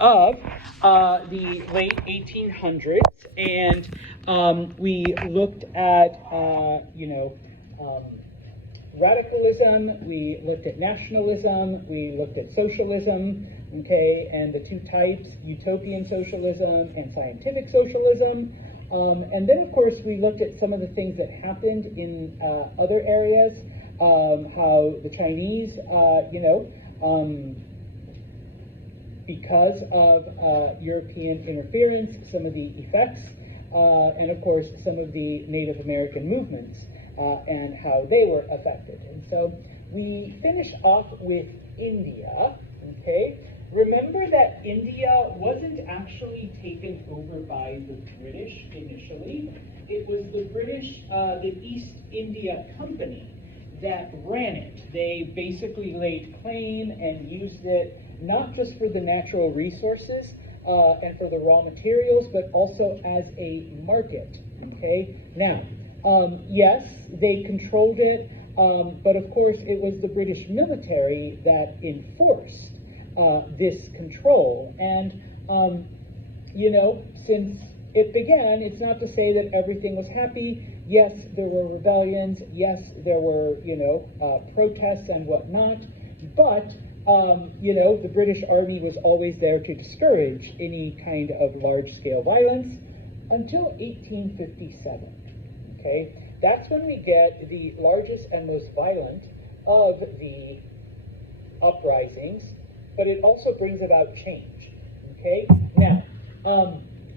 of the late 1800s, and we looked at, radicalism, we looked at nationalism, we looked at socialism, okay, and the two types, utopian socialism and scientific socialism. And then, of course, we looked at some of the things that happened in other areas, how the Chinese, because of European interference, some of the effects, and of course, some of the Native American movements and how they were affected. And so we finish off with India, okay? Remember that India wasn't actually taken over by the British initially. It was the British, the East India Company that ran it. They basically laid claim and used it not just for the natural resources and for the raw materials, but also as a market, okay? Now, yes, they controlled it, but of course it was the British military that enforced this control. And, since it began, it's not to say that everything was happy. Yes, there were rebellions. Yes, there were, protests and whatnot. But, the British Army was always there to discourage any kind of large-scale violence until 1857. Okay, that's when we get the largest and most violent of the uprisings, but it also brings about change. Okay, now,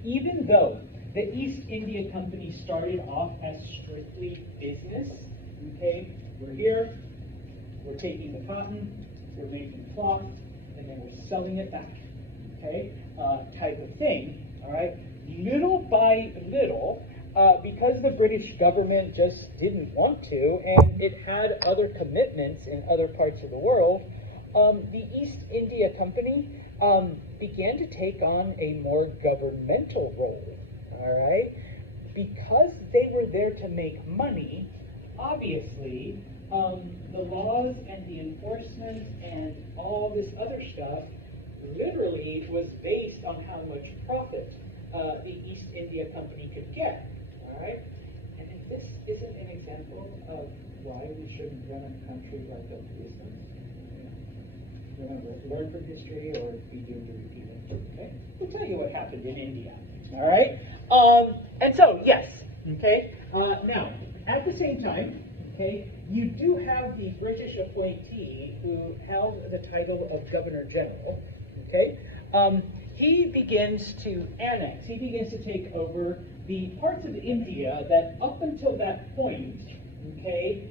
even though the East India Company started off as strictly business, okay, we're here, we're taking the cotton, we're making cloth, and then we're selling it back, okay, type of thing, all right, little by little, because the British government just didn't want to, and it had other commitments in other parts of the world, the East India Company began to take on a more governmental role, all right? Because they were there to make money, obviously, the laws and the enforcement and all this other stuff literally was based on how much profit the East India Company could get. All right? And if this isn't an example of why we shouldn't run a country like a business, remember, learn from history or be doomed to repeat it. Okay? We'll tell you what happened in India. All right? And so, yes. Okay? Now, at the same time, okay, you do have the British appointee who held the title of Governor General. Okay? He begins to annex, he begins to take over the parts of India that up until that point, okay,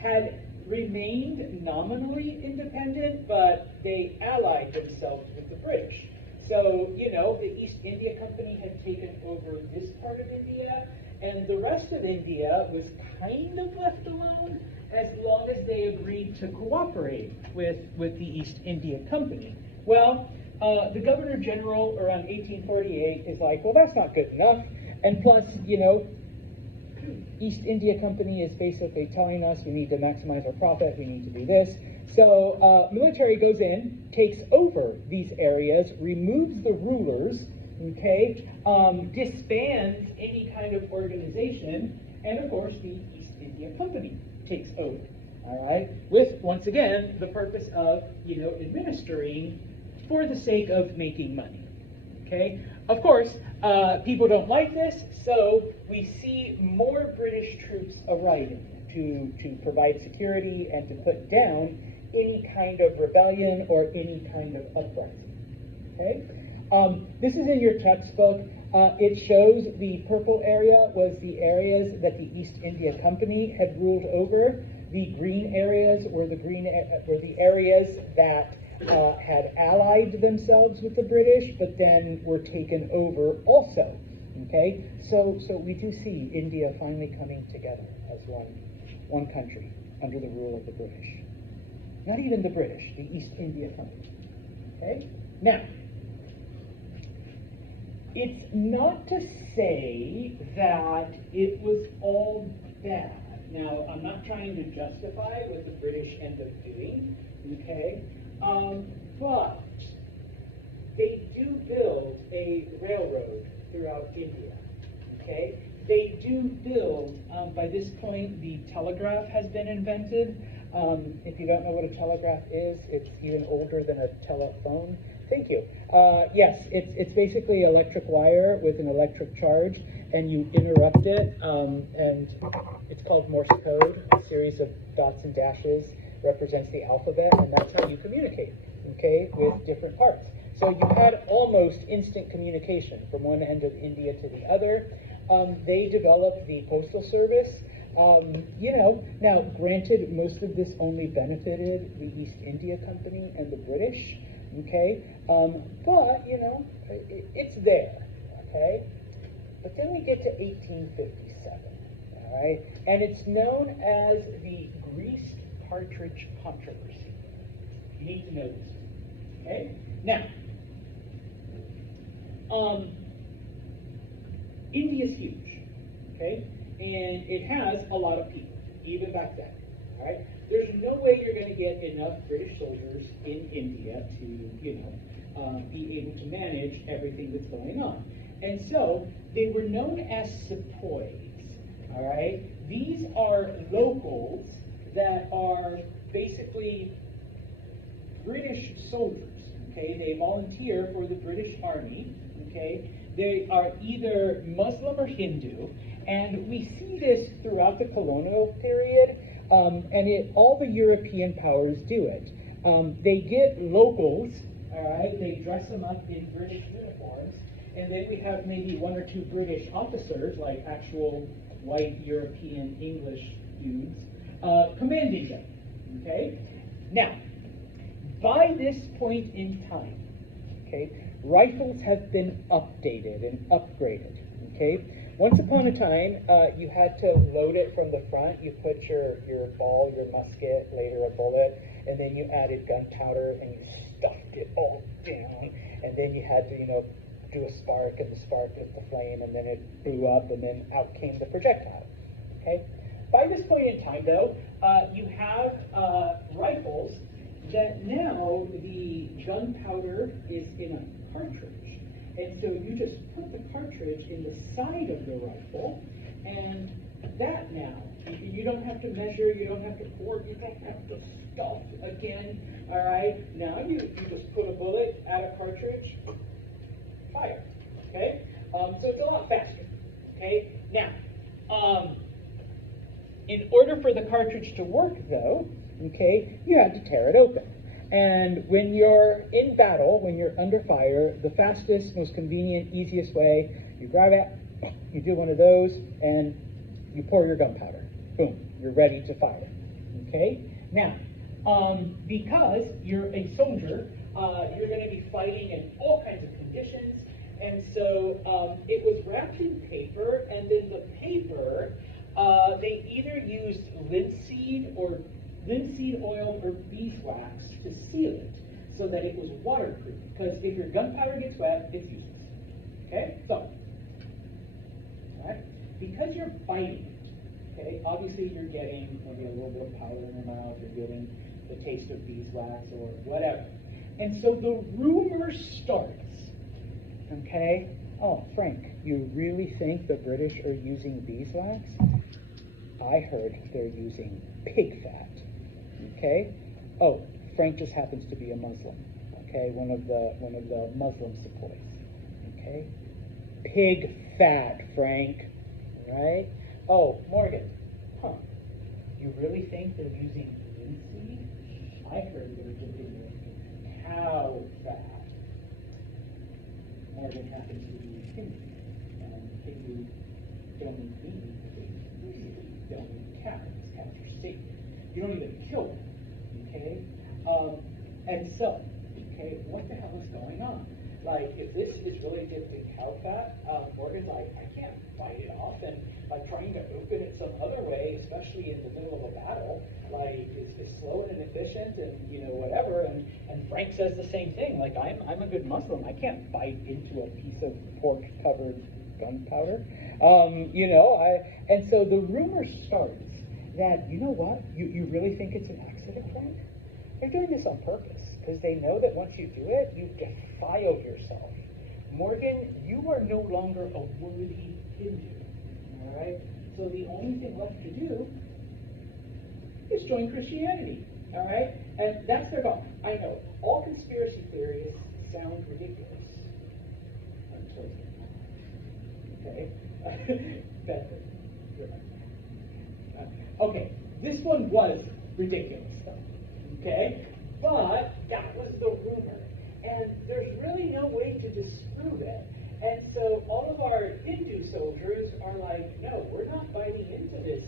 had remained nominally independent, but they allied themselves with the British. So, the East India Company had taken over this part of India, and the rest of India was kind of left alone as long as they agreed to cooperate with the East India Company. Well, the Governor General around 1848 is like, well, that's not good enough. And plus, East India Company is basically telling us we need to maximize our profit, we need to do this. So military goes in, takes over these areas, removes the rulers, okay, disbands any kind of organization, and of course the East India Company takes over. All right, with once again the purpose of administering for the sake of making money. Okay, of course people don't like this, so we see more British troops arriving to provide security and to put down any kind of rebellion or any kind of uprising. Okay, this is in your textbook. It shows the purple area was the areas that the East India Company had ruled over. The green areas were the areas that had allied themselves with the British, but then were taken over also. Okay, so we do see India finally coming together as one country under the rule of the British. Not even the British, the East India Company. Okay, now. It's not to say that it was all bad. Now, I'm not trying to justify what the British end up doing, okay? But they do build a railroad throughout India, okay? They do build, by this point, the telegraph has been invented. If you don't know what a telegraph is, it's even older than a telephone. Thank you. Yes, it's basically electric wire with an electric charge, and you interrupt it, and it's called Morse code. A series of dots and dashes represents the alphabet, and that's how you communicate, okay, with different parts. So you had almost instant communication from one end of India to the other. They developed the postal service. Now granted, most of this only benefited the East India Company and the British, okay? But, it's there, okay? But then we get to 1857, all right? And it's known as the greased cartridge controversy. You need to know this, okay? Now, India's huge, okay? And it has a lot of people, even back then, all right? There's no way you're going to get enough British soldiers in India to, be able to manage everything that's going on. And so they were known as sepoys, all right? These are locals that are basically British soldiers, okay? They volunteer for the British Army, okay? They are either Muslim or Hindu, and we see this throughout the colonial period, and all the European powers do it. They get locals, all right? They dress them up in British uniforms, and then we have maybe one or two British officers, like actual white European English dudes, commanding them, okay? Now, by this point in time, okay, rifles have been updated and upgraded, okay? Once upon a time, you had to load it from the front. You put your ball, your musket, later a bullet, and then you added gunpowder and you stuffed it all down. And then you had to, do a spark, and the spark lit the flame, and then it blew up, and then out came the projectile, okay? By this point in time, though, you have rifles that now the gunpowder is in a cartridge. And so you just put the cartridge in the side of the rifle, and that now, you don't have to measure, you don't have to pour, you don't have to stuff again, all right? Now you just put a bullet, add a cartridge, fire, okay? So it's a lot faster, okay? Now, in order for the cartridge to work, though, okay, you had to tear it open. And when you're in battle, when you're under fire, the fastest, most convenient, easiest way, you grab it, you do one of those, and you pour your gunpowder. Boom, you're ready to fire, okay? Now, because you're a soldier, you're going to be fighting in all kinds of conditions, and so it was wrapped in paper, and then the paper, they either used linseed oil or beeswax to seal it so that it was waterproof. Because if your gunpowder gets wet, it's useless. Okay? So, all right? Because you're fighting it, okay, obviously you're getting maybe a little bit of powder in your mouth, you're getting the taste of beeswax or whatever. And so the rumor starts, okay? Oh, Frank, you really think the British are using beeswax? I heard they're using pig fat. Okay? Oh, Frank just happens to be a Muslim. Okay, one of the Muslim sepoys. Okay? Pig fat, Frank. Right? Oh, Morgan. Huh. You really think they're using linseed? I heard they were using cow fat. Morgan happens to be Hindu. And Hindu don't eat meat, they don't eat cows. Cows are sacred. You don't even kill them, okay? And so, okay, what the hell is going on? Like, if this is really dipped in cow fat, Morgan's like, I can't fight it off, and like trying to open it some other way, especially in the middle of a battle, like it's slow and inefficient, and whatever. And Frank says the same thing. Like, I'm a good Muslim. I can't bite into a piece of pork covered gunpowder. And so the rumor starts that, you know what, you really think it's an accident, Frank? They're doing this on purpose, because they know that once you do it, you've defiled yourself. Morgan, you are no longer a worthy Hindu, all right? So the only thing left to do is join Christianity, all right? And that's their goal. I know, all conspiracy theories sound ridiculous until you're not, okay? That's it. Okay, this one was ridiculous, though, okay? But that was the rumor. And there's really no way to disprove it. And so all of our Hindu soldiers are like, no, we're not biting into this,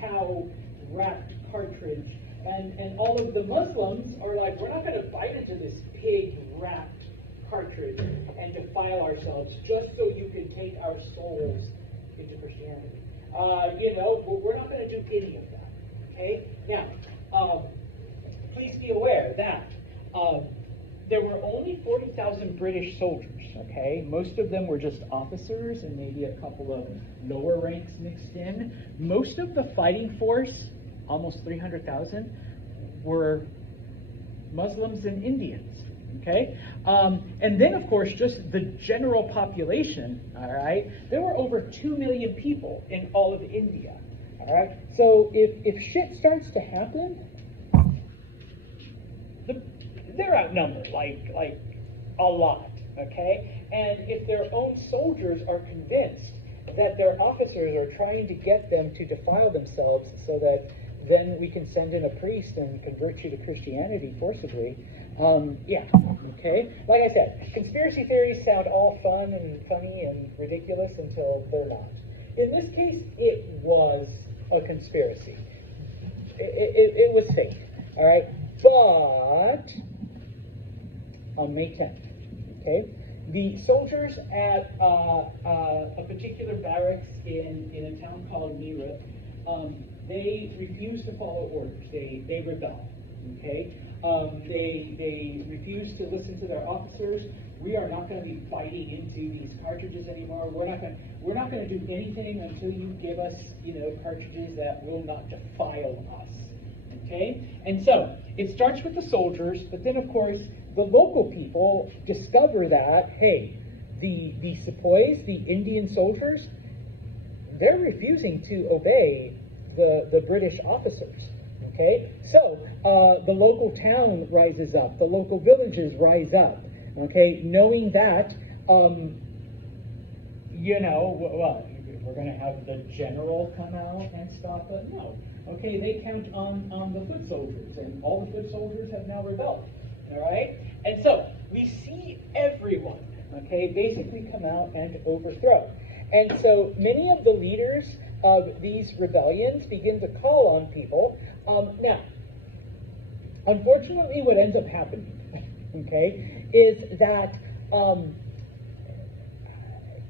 cow wrapped cartridge. And all of the Muslims are like, we're not going to bite into this pig wrapped cartridge and defile ourselves just so you can take our souls into Christianity. We're not going to do any of that. Okay? Now, please be aware that there were only 40,000 British soldiers, okay? Most of them were just officers and maybe a couple of lower ranks mixed in. Most of the fighting force, almost 300,000, were Muslims and Indians, okay? And then, of course, just the general population, all right? There were over 2 million people in all of India, all right? So if shit starts to happen, they're outnumbered, like a lot, okay? And if their own soldiers are convinced that their officers are trying to get them to defile themselves so that then we can send in a priest and convert you to Christianity forcibly, okay? Like I said, conspiracy theories sound all fun and funny and ridiculous until they're not. In this case, it was a conspiracy. It was fake, all right? But on May 10th, okay, the soldiers at a particular barracks in a town called Meerut, they refused to follow orders. They rebelled, okay? They refused to listen to their officers. We are not going to be biting into these cartridges anymore. We're not going to do anything until you give us, cartridges that will not defile us. Okay? And so it starts with the soldiers, but then of course the local people discover that, hey, the sepoys, the Indian soldiers, they're refusing to obey the British officers. Okay? So the local town rises up, the local villages rise up, okay, knowing that, we're going to have the general come out and stop it? No. Okay, they count on the foot soldiers, and all the foot soldiers have now rebelled. All right? And so we see everyone, okay, basically come out and overthrow. And so many of the leaders of these rebellions begin to call on people. Now, unfortunately, what ends up happening, okay, is that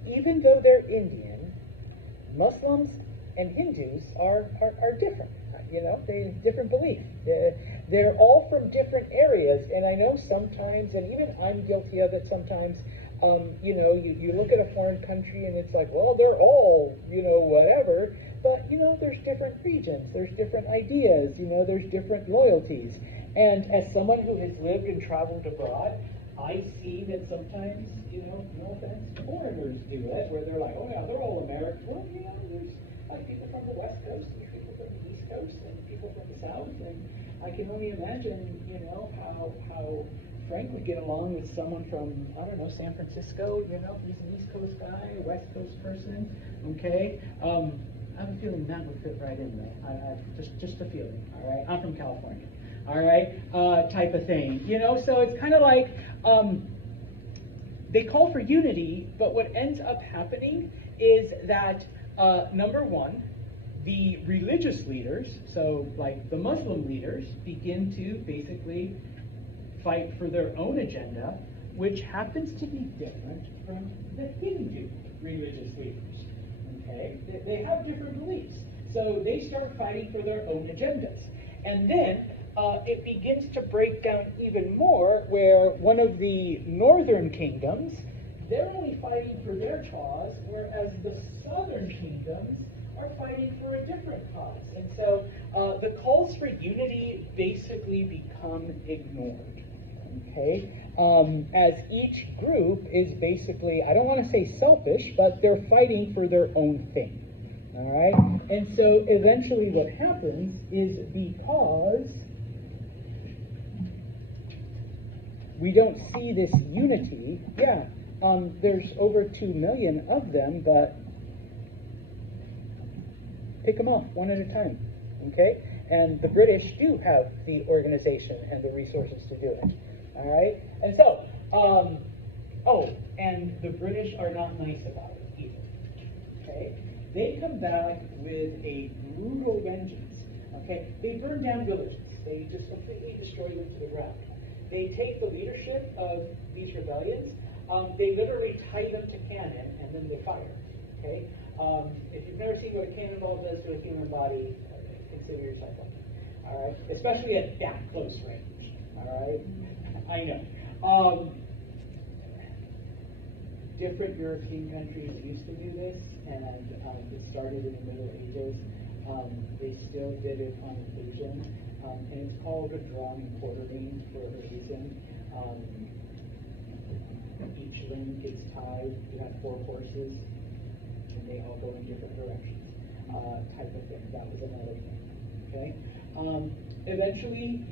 even though they're Indian, Muslims and Hindus are different. They have different belief. They're all from different areas, and I know sometimes, and even I'm guilty of it sometimes, you look at a foreign country and it's like, well, they're all, whatever, but, there's different regions, there's different ideas, there's different loyalties. And as someone who has lived and traveled abroad, I see that sometimes, no offense, foreigners do it, where they're like, oh yeah, they're all American. Well, there's like people from the West Coast, and people from the East Coast, and people from the South, and I can only imagine, how Frank would get along with someone from, I don't know, San Francisco, he's an East Coast guy, a West Coast person, okay? I have a feeling that would fit right in there. I just a feeling, all right? I'm from California, all right? Type of thing, so it's kind of like, they call for unity, but what ends up happening is that, number one, the religious leaders, so like the Muslim leaders, begin to basically fight for their own agenda, which happens to be different from the Hindu religious leaders. Okay? They have different beliefs. So they start fighting for their own agendas. And then it begins to break down even more, where one of the northern kingdoms, they're only fighting for their cause, whereas the southern kingdoms are fighting for a different cause. And so the calls for unity basically become ignored, okay? As each group is basically, I don't want to say selfish, but they're fighting for their own thing, all right? And so eventually what happens is because we don't see this unity, there's over 2 million of them, but pick them off one at a time, okay? And the British do have the organization and the resources to do it, all right? And so, and the British are not nice about it either, okay? They come back with a brutal vengeance, okay? They burn down villages. They just completely destroy them to the ground. They take the leadership of these rebellions. They literally tie them to cannon and then they fire, okay? If you've never seen what a cannonball does to a human body, consider yourself lucky, all right? Especially at that close range, all right? I know. Different European countries used to do this, and it started in the Middle Ages. They still did it on occasion, and it's called a drawn and quarterings for a reason. Each limb gets tied. You have 4 horses, and they all go in different directions, type of thing. That was another thing, okay? Eventually,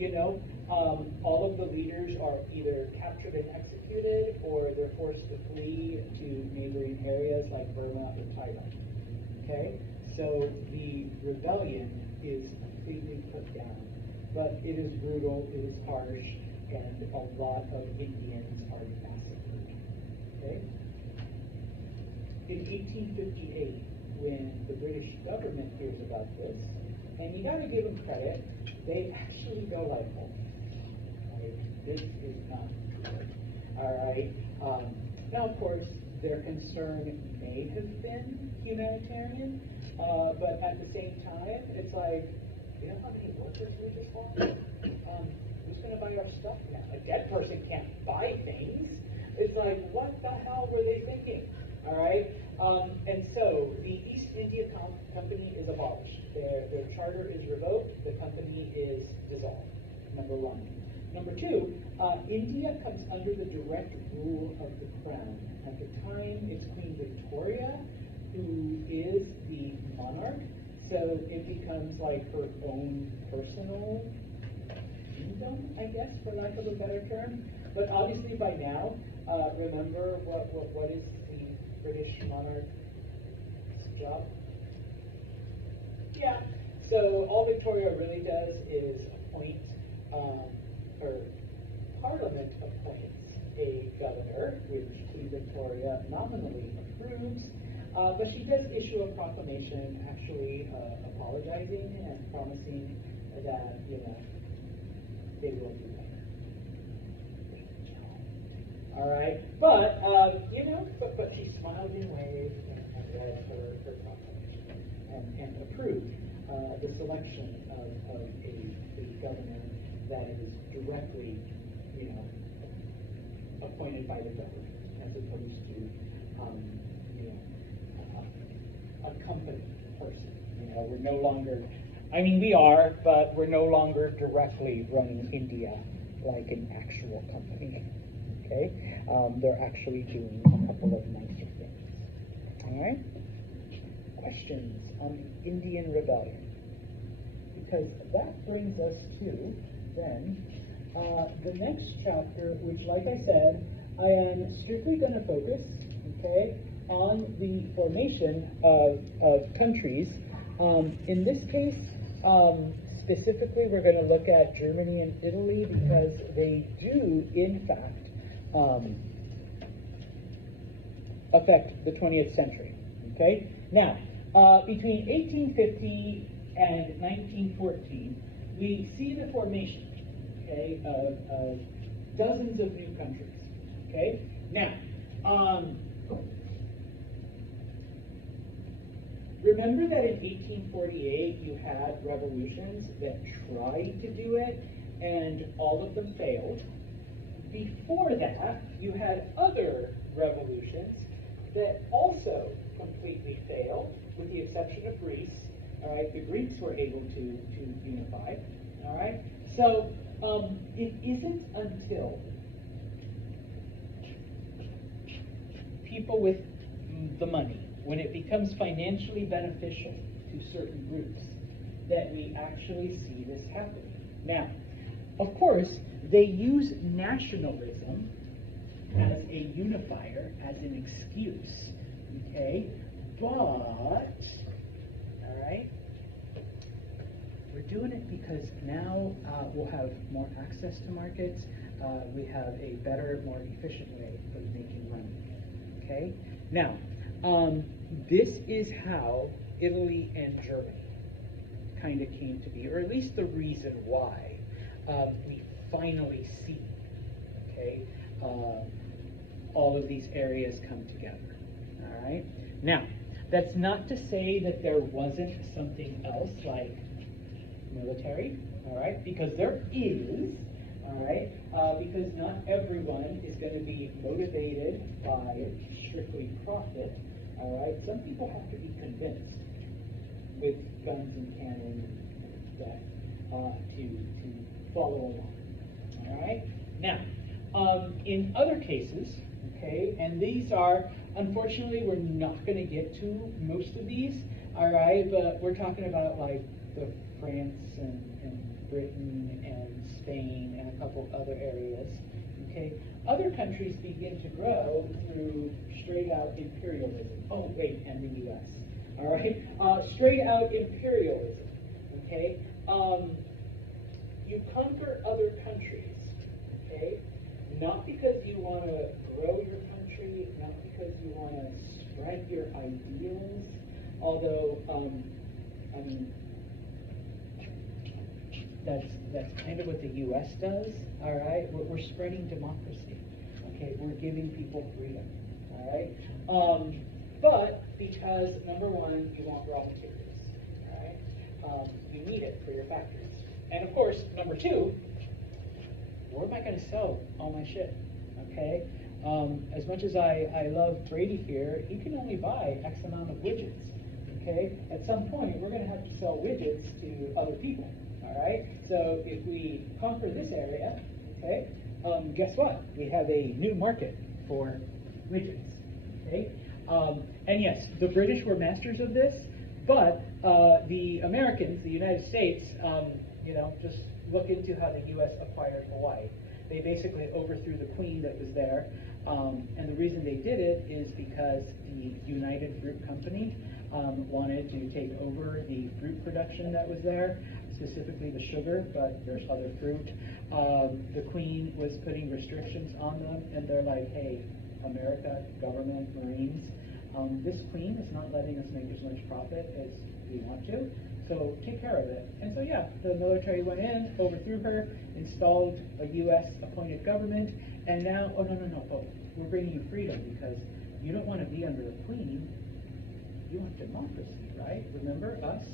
all of the leaders are either captured and executed, or they're forced to flee to neighboring areas like Burma or Thailand, okay? So the rebellion is completely put down, but it is brutal, it is harsh, and a lot of Indians are massacred, okay? In 1858, when the British government hears about this, and you gotta give them credit, they actually go like, oh, this is not good, all right? Now, of course, their concern may have been humanitarian, but at the same time, it's like, you know how many workers we just lost? Who's going to buy our stuff now? A dead person can't buy things. It's like, what the hell were they thinking? All right? And so the East India Company is abolished. Their charter is revoked. The company is dissolved, number 1. Number 2, India comes under the direct rule of the crown. At the time, it's Queen Victoria who is the monarch, so it becomes like her own personal kingdom, I guess, for lack of a better term. But obviously by now, remember what is the British monarch's job? Yeah, so all Victoria really does is appoint, or Parliament appoints a governor, which Queen Victoria nominally approves, but she does issue a proclamation actually apologizing and promising that, they will do better. All right, but, but she smiled and waved and read her proclamation and approved the selection of a governor that is directly, appointed by the government, as opposed to, a company person. We're no longer, we are, but we're no longer directly running India like an actual company. Okay, they're actually doing a couple of nicer things. All right. Questions on the Indian Rebellion? Because that brings us to then the next chapter, which, like I said, I am strictly going to focus, okay, on the formation of countries. In this case, specifically, we're going to look at Germany and Italy because they do, in fact, affect the 20th century. Okay. Now, between 1850 and 1914, we see the formation, okay, of dozens of new countries. Okay. Now, remember that in 1848 you had revolutions that tried to do it, and all of them failed. Before that, you had other revolutions that also completely failed, with the exception of Greece. All right, the Greeks were able to unify. All right, so it isn't until people with the money, when it becomes financially beneficial to certain groups, that we actually see this happen. Now, of course, they use nationalism as a unifier, as an excuse, okay? But, all right, we're doing it because now we'll have more access to markets. We have a better, more efficient way of making money, okay? Now, this is how Italy and Germany kind of came to be, or at least the reason why we finally see, okay, all of these areas come together. All right. Now, that's not to say that there wasn't something else like military. All right, because there is. All right, because not everyone is going to be motivated by strictly profit. All right, some people have to be convinced with guns and cannons and stuff to follow along. All right. Now, in other cases, okay, and these are, unfortunately, we're not going to get to most of these. All right, but we're talking about like the France and Britain and Spain and a couple other areas. Okay, other countries begin to grow through straight out imperialism. Oh wait, and the U.S. All right, straight out imperialism. Okay, you conquer other countries. Okay, not because you want to grow your country, not because you want to spread your ideals. Although, I mean, that's kind of what the U.S. does. All right, we're spreading democracy. Okay, we're giving people freedom. All right, but because number one, you want raw materials. All right, you need it for your factories, and of course, number two, where am I going to sell all my shit? Okay, as much as I love Brady here, he can only buy X amount of widgets. Okay, at some point, we're going to have to sell widgets to other people. All right, so if we conquer this area, okay, guess what? We have a new market for widgets. Okay, and yes, the British were masters of this, but the Americans, the United States, you know, just look into how the U.S. acquired Hawaii. They basically overthrew the queen that was there, and the reason they did it is because the United Fruit Company wanted to take over the fruit production that was there, specifically the sugar, but there's other fruit. The queen was putting restrictions on them, and they're like, hey, America, government, Marines, this queen is not letting us make as much profit as we want to, so take care of it. And so yeah, the military went in, overthrew her, installed a U.S. appointed government, and now, oh no, but we're bringing you freedom because you don't want to be under a queen, you want democracy, right? Remember us,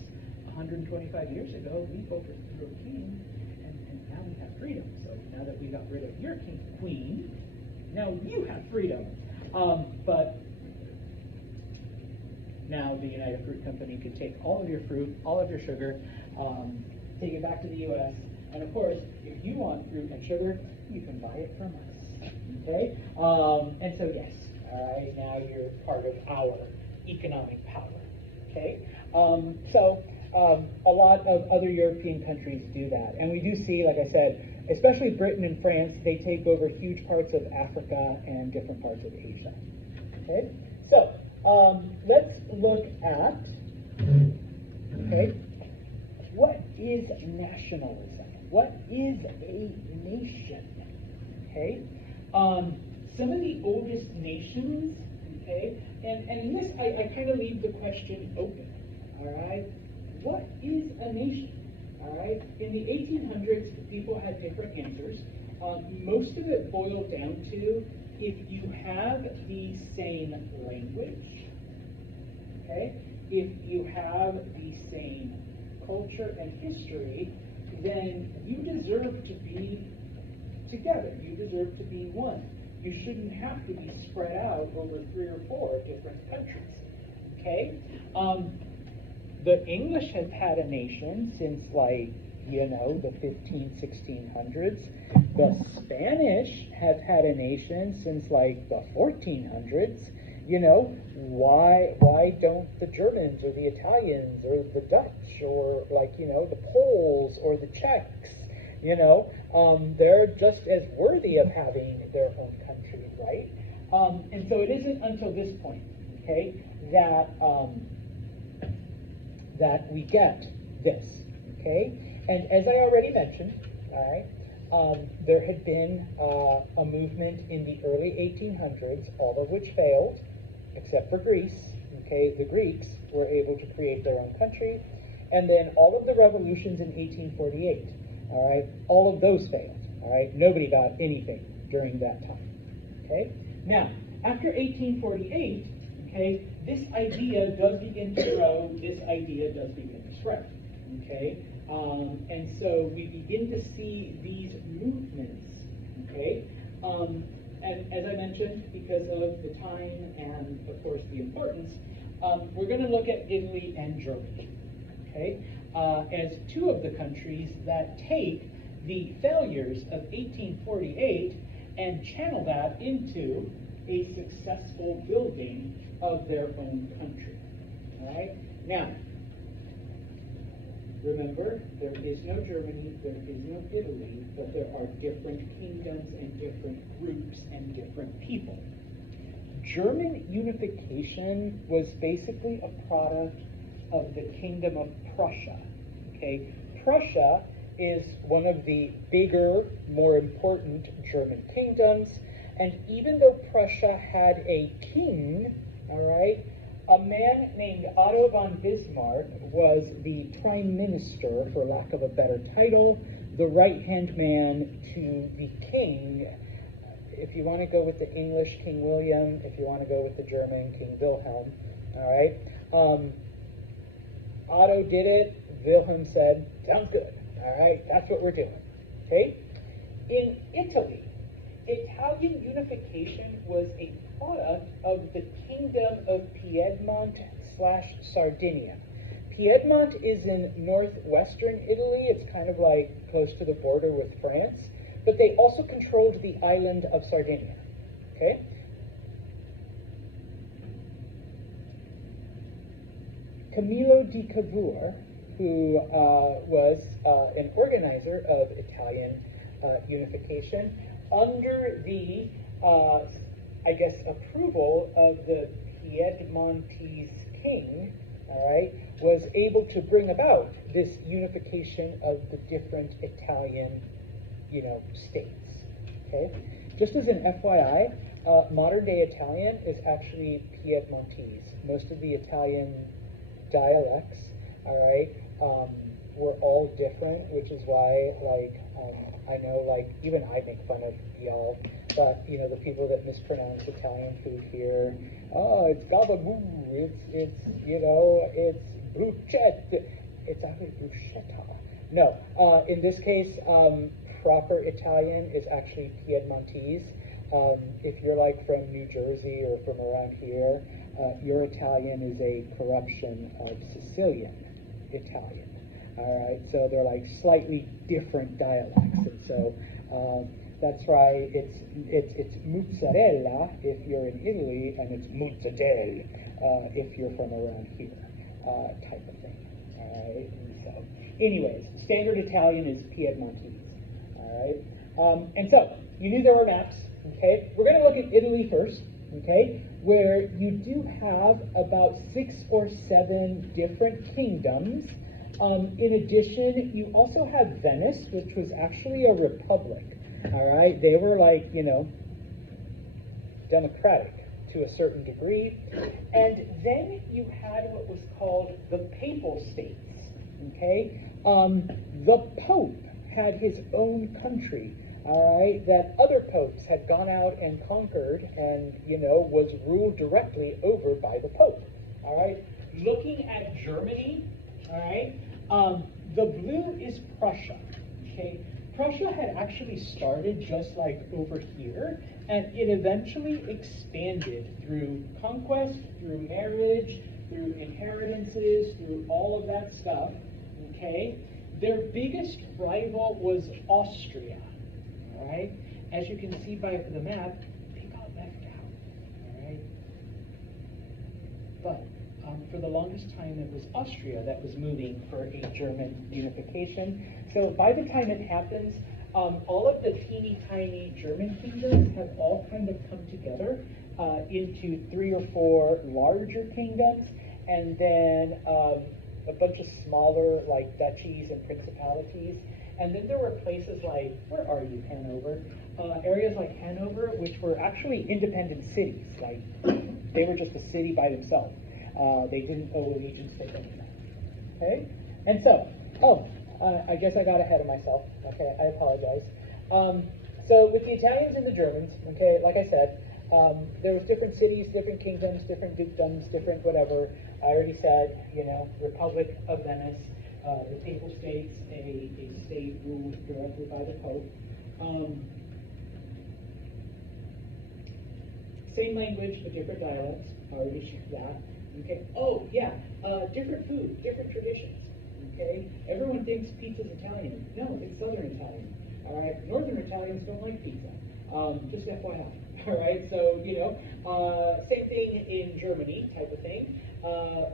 125 years ago, we overthrew a king, and now we have freedom. So now that we got rid of your queen, now you have freedom. But now the United Fruit Company can take all of your fruit, all of your sugar, take it back to the U.S., and of course, if you want fruit and sugar, you can buy it from us, okay? And so yes, all right, now you're part of our economic power, okay? A lot of other European countries do that, and we do see, like I said, especially Britain and France, they take over huge parts of Africa and different parts of Asia, okay? So, let's look at, okay, what is nationalism? What is a nation? Okay, some of the oldest nations, okay, and in this I kind of leave the question open, all right? What is a nation? All right, in the 1800s, people had different answers. Most of it boiled down to if you have the same language, okay, if you have the same culture and history, then you deserve to be together. You deserve to be one. you shouldn't have to be spread out over 3 or 4 different countries. Okay? The English have had a nation since, like, you know, the 1600s. The Spanish have had a nation since, like, the 1400s. You know, why don't the Germans or the Italians or the Dutch or, like, you know, the Poles or the Czechs, you know, they're just as worthy of having their own country, right? And so it isn't until this point, okay, that that we get this, okay? And as I already mentioned, all right, there had been a movement in the early 1800s, all of which failed, except for Greece, okay? The Greeks were able to create their own country, and then all of the revolutions in 1848, all right, all of those failed, all right? Nobody got anything during that time, okay? Now, after 1848, okay, this idea does begin to grow, this idea does begin to spread, okay? And so we begin to see these movements, okay? And as I mentioned, because of the time and, of course, the importance, we're going to look at Italy and Germany, okay, as two of the countries that take the failures of 1848 and channel that into a successful building of their own country, all right? Now, remember, there is no Germany, there is no Italy, but there are different kingdoms and different groups and different people. German unification was basically a product of the Kingdom of Prussia, okay? Prussia is one of the bigger, more important German kingdoms, and even though Prussia had a king, all right, a man named Otto von Bismarck was the prime minister, for lack of a better title, the right-hand man to the king. If you want to go with the English, King William. If you want to go with the German, King Wilhelm. All right. Otto did it. Wilhelm said, sounds good. All right, that's what we're doing. Okay? In Italy, Italian unification was a product of the Kingdom of Piedmont/Sardinia. Piedmont is in northwestern Italy. It's kind of like close to the border with France. But they also controlled the island of Sardinia. Okay? Camillo di Cavour, who was an organizer of Italian unification, under the, I guess, approval of the Piedmontese king, all right, was able to bring about this unification of the different Italian, you know, states, okay? Just as an FYI, modern-day Italian is actually Piedmontese. Most of the Italian dialects, all right, were all different, which is why, like, I know, like, even I make fun of y'all, but, you know, the people that mispronounce Italian food here, oh, it's gabagoo, it's you know, it's bruschetta, it's actually bruschetta. No, in this case, proper Italian is actually Piedmontese. If you're like from New Jersey or from around here, your Italian is a corruption of Sicilian Italian. All right, so they're like slightly different dialects, and so that's why it's mozzarella if you're in Italy, and it's mozzarella if you're from around here, type of thing. All right, and so anyways, standard Italian is Piedmontese. All right, and so you knew there were maps. Okay, we're going to look at Italy first. Okay, where you do have about 6 or 7 different kingdoms. In addition, you also have Venice, which was actually a republic. All right, they were like, you know, democratic to a certain degree. And then you had what was called the Papal States. Okay, the Pope had his own country. All right, that other popes had gone out and conquered and, you know, was ruled directly over by the Pope. All right, looking at Germany, all right, the blue is Prussia. Okay, Prussia had actually started just like over here, and it eventually expanded through conquest, through marriage, through inheritances, through all of that stuff, okay? Their biggest rival was Austria, all right? As you can see by the map, they got left out, all right? But for the longest time, it was Austria that was moving for a German unification. So by the time it happens, all of the teeny tiny German kingdoms have all kind of come together into 3 or 4 larger kingdoms, and then a bunch of smaller like duchies and principalities. And then there were places like, where are you, Hanover? Areas like Hanover, which were actually independent cities. Like, they were just a city by themselves. They didn't owe allegiance to anyone. Okay? And so, I guess I got ahead of myself. Okay, I apologize. So with the Italians and the Germans, okay, like I said, there was different cities, different kingdoms, different dukedoms, different whatever. I already said, you know, Republic of Venice, the Papal States, a state ruled directly by the Pope. Same language, but different dialects. I already shared that. Okay. Oh, yeah. Different food, different traditions. Okay. Everyone thinks pizza's Italian. No, it's Southern Italian. All right. Northern Italians don't like pizza. Just FYI. All right. So you know, same thing in Germany, type of thing.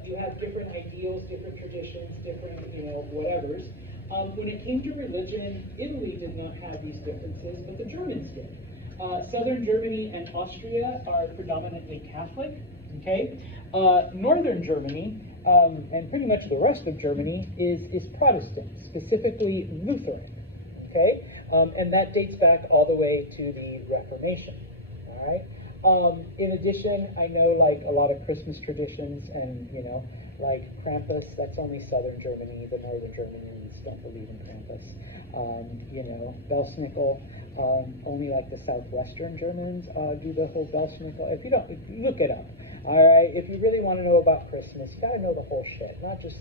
You have different ideals, different traditions, different whatevers. When it came to religion, Italy did not have these differences, but the Germans did. Southern Germany and Austria are predominantly Catholic. Okay. Northern Germany and pretty much the rest of Germany is Protestant, specifically Lutheran. Okay, and that dates back all the way to the Reformation. All right. In addition, I know like a lot of Christmas traditions, and like Krampus. That's only Southern Germany. The Northern Germans don't believe in Krampus. Belsnickel. Only like the Southwestern Germans do the whole Belsnickel. If you don't, look it up. All right, if you really want to know about Christmas, you got to know the whole shit, not just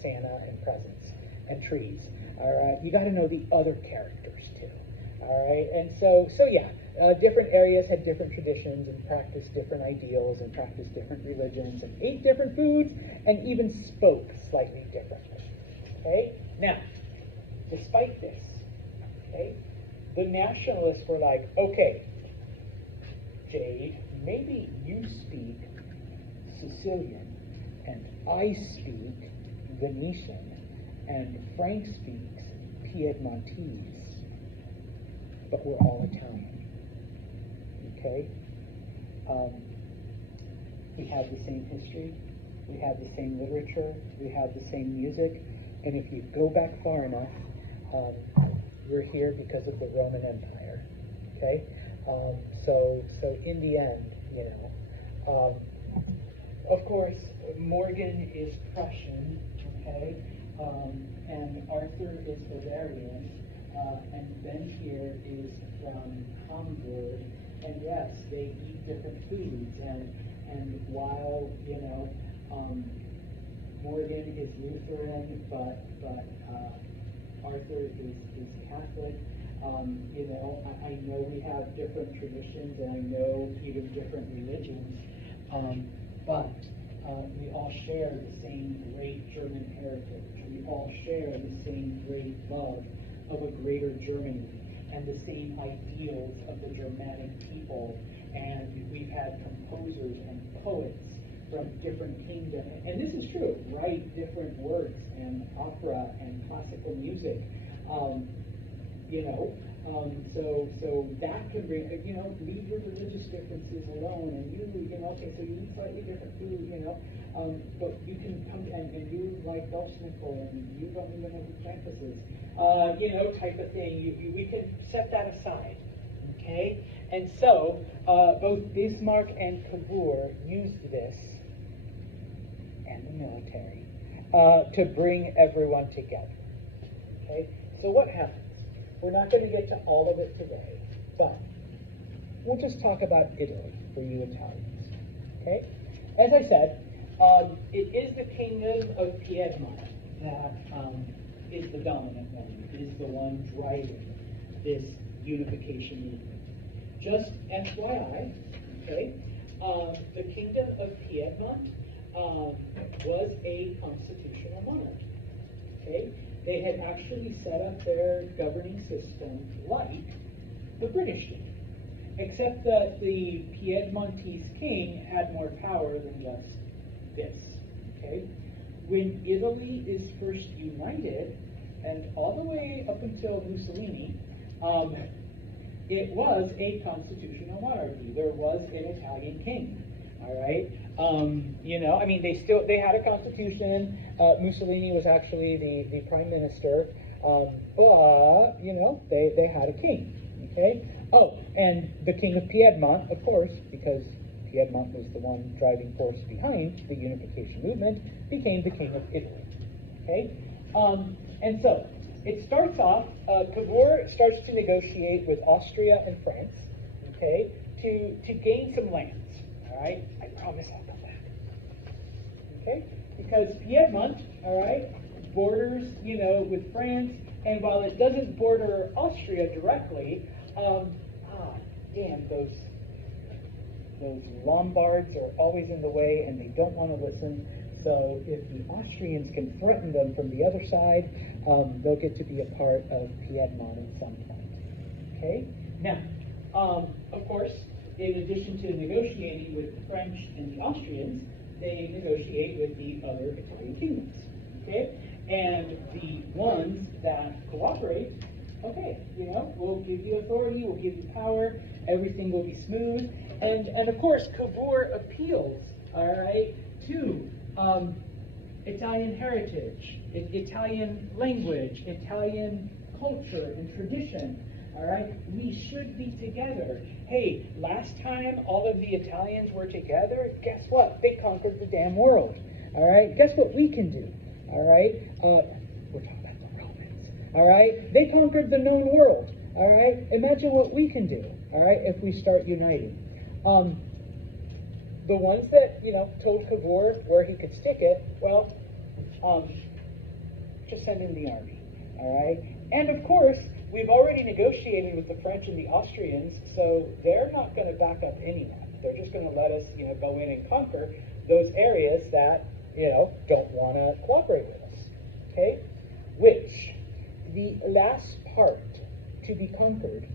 Santa and presents and trees. All right, you got to know the other characters too. All right, and so yeah, different areas had different traditions and practiced different ideals and practiced different religions and ate different foods and even spoke slightly differently. Okay, now, despite this, okay, the nationalists were like, okay, Jade, maybe you speak Sicilian, and I speak Venetian, and Frank speaks Piedmontese, but we're all Italian. Okay? We have the same history, we have the same literature, we have the same music, and if you go back far enough, we're here because of the Roman Empire. Okay? So in the end, of course, Morgan is Prussian, okay, and Arthur is Bavarian, and Ben here is from Hamburg, and yes, they eat different foods, and while Morgan is Lutheran, but Arthur is Catholic. I know we have different traditions, and I know even different religions, but we all share the same great German heritage. We all share the same great love of a greater Germany and the same ideals of the Germanic people. And we've had composers and poets from different kingdoms, and this is true, write different works and opera and classical music. So that can bring, leave your religious differences alone, and okay, so you eat slightly different food, but you can come, and you like Belsnickel, and you don't even know who Krampus is, type of thing. We can set that aside, okay? And so, both Bismarck and Cavour used this, and the military, to bring everyone together, okay? So what happens? We're not going to get to all of it today, but we'll just talk about Italy for you Italians, okay? As I said, it is the kingdom of Piedmont that is the dominant one. It is the one driving this unification movement. just FYI, okay, the Kingdom of Piedmont was a constitutional monarchy. Okay, they had actually set up their governing system like the British did, except that the Piedmontese king had more power than just this. Okay, when Italy is first united, and all the way up until Mussolini, it was a constitutional monarchy. There was an Italian king. All right. You know, I mean, they had a constitution. Mussolini was actually the prime minister. But you know, they had a king. Okay. Oh, and the king of Piedmont, of course, because Piedmont was the one driving force behind the unification movement, became the king of Italy. Okay. And so it starts off. Cavour starts to negotiate with Austria and France. Okay, to gain some lands. All right, I promise I'll come back. Okay, because Piedmont, all right, borders, you know, with France, and while it doesn't border Austria directly, damn, those Lombards are always in the way, and they don't want to listen. So if the Austrians can threaten them from the other side, they'll get to be a part of Piedmont at some point. Okay, now, of course, in addition to negotiating with the French and the Austrians, they negotiate with the other Italian kingdoms, okay? And the ones that cooperate, okay, you know, we'll give you authority, we'll give you power, everything will be smooth. And of course, Cavour appeals, all right, to Italian heritage, Italian language, Italian culture and tradition. All right, we should be together. Hey, last time all of the Italians were together, guess what? They conquered the damn world. All right, guess what we can do? All right, we're talking about the Romans. All right, they conquered the known world. All right, imagine what we can do. All right, if we start uniting. The ones that, you know, told Cavour where he could stick it, well, just send in the army. All right, and of course, we've already negotiated with the French and the Austrians, so they're not going to back up anyone. They're just going to let us, you know, go in and conquer those areas that, you know, don't want to cooperate with us. Okay? Which, the last part to be conquered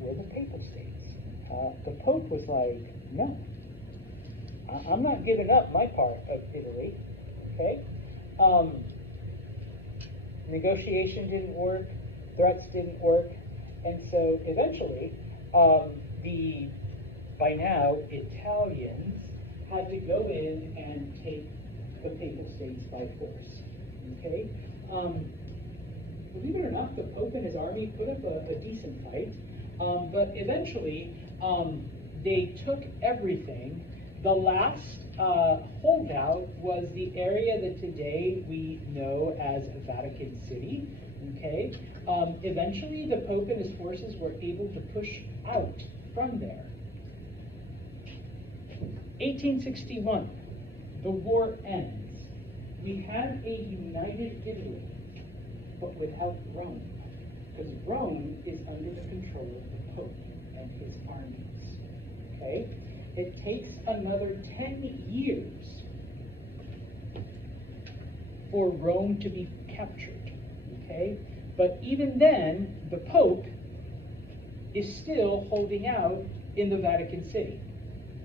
were the Papal States. The Pope was like, no, I'm not giving up my part of Italy. Okay? Negotiation didn't work, threats didn't work, and so eventually, by now, Italians had to go in and take the Papal States by force. Okay? Believe it or not, the Pope and his army put up a decent fight, but eventually, they took everything. The last holdout was the area that today we know as Vatican City. Okay, eventually the Pope and his forces were able to push out from there. 1861, the war ends. We had a united Italy, but without Rome, because Rome is under the control of the Pope and his armies. Okay. It takes another 10 years for Rome to be captured, okay? But even then, the Pope is still holding out in the Vatican City,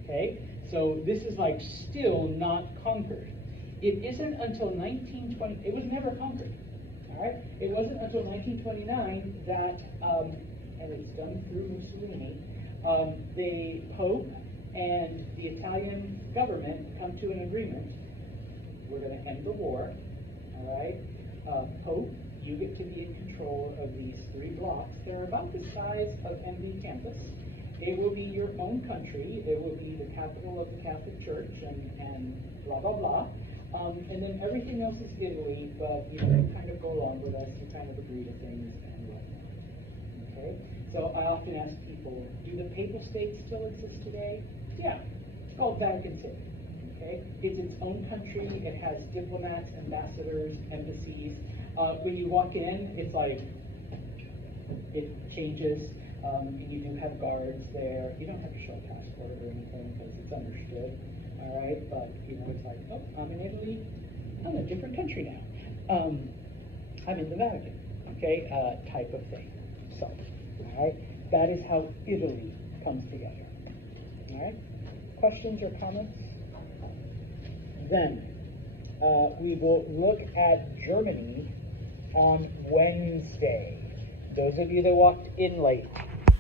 okay? So this is like still not conquered. It isn't until 1920, it was never conquered, all right? It wasn't until 1929 that, and it's done through Mussolini, the Pope and the Italian government come to an agreement. We're going to end the war, all right? Pope, you get to be in control of these 3 blocks. They're about the size of MD campus. It will be your own country. It will be the capital of the Catholic Church and blah, blah, blah. And then everything else is Italy, but you know, kind of go along with us. You kind of agree to things and whatnot. Okay? So I often ask people, do the Papal States still exist today? Yeah, it's called Vatican City. Okay, it's its own country. It has diplomats, ambassadors, embassies. When you walk in, it's like it changes. and you do have guards there. You don't have to show a passport or anything because it's understood, all right? But, you know, it's like, oh, I'm in Italy. I'm in a different country now. I'm in the Vatican, okay, type of thing. So, all right, that is how Italy comes together. All right, questions or comments? Then we will look at Germany on Wednesday. Those of you that walked in late,